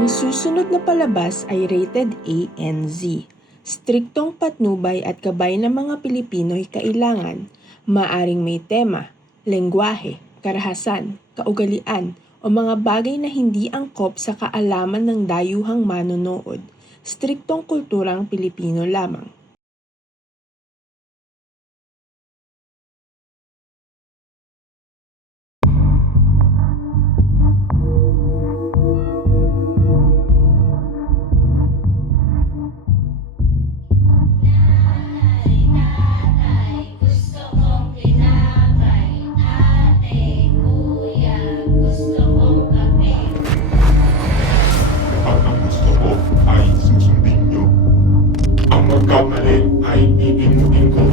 Ang susunod na palabas ay rated ANZ. Striktong patnubay at gabay ng mga Pilipino'y kailangan. Maaring may tema, lengguwahe, karahasan, kaugalian, o mga bagay na hindi angkop sa kaalaman ng dayuhang manonood. Striktong kulturang Pilipino lamang. Gusto kong tinapay, ate, kuya, gusto kong kape. At ang gusto ko ay susundin nyo. Ang magkamali ay iinutin ko.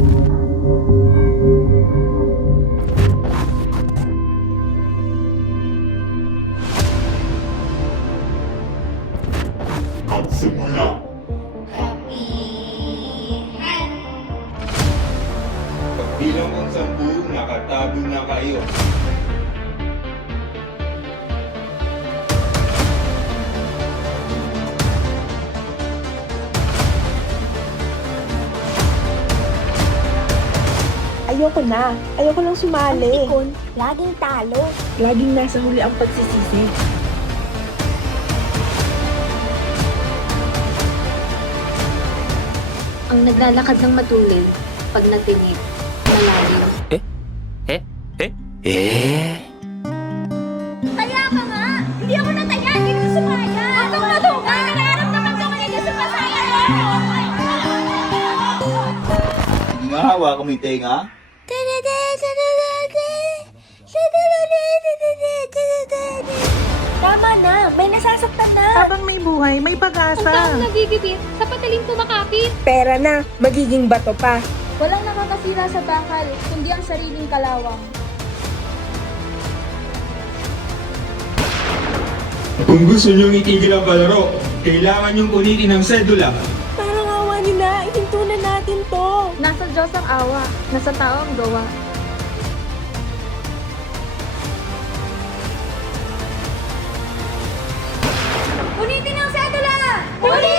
Magsimula. Kapihan! Pagbilang kong 10, nakatago na kayo. Ayoko na. Ayoko lang sumali. Pikon, laging talo. Laging nasa huli ang pagsisisi. Ang naglalakad ng matulin, pag nagtingin, malalim. Kaya ka nga! Hindi ako nataya! Hindi ko sumaya! Atong matunga! Nangarap naman ko ngayon sa pasaya! Nangahawa kami tenga. Tama na! May nasasaktan na! Habang may buhay, may Kung pag-asa. taong nagigibit, sa pataling kumakapit. Pera na, magiging bato pa. Walang nakakasira sa bakal, kundi ang sariling kalawang. Kung gusto niyong itigil ang palaro, kailangan niyong punitin ang sedula. Parang awa niyo na, ihinto na natin to. Nasa Diyos ang awa, nasa tao ang gawa. Punitin ang sedula! Punitin!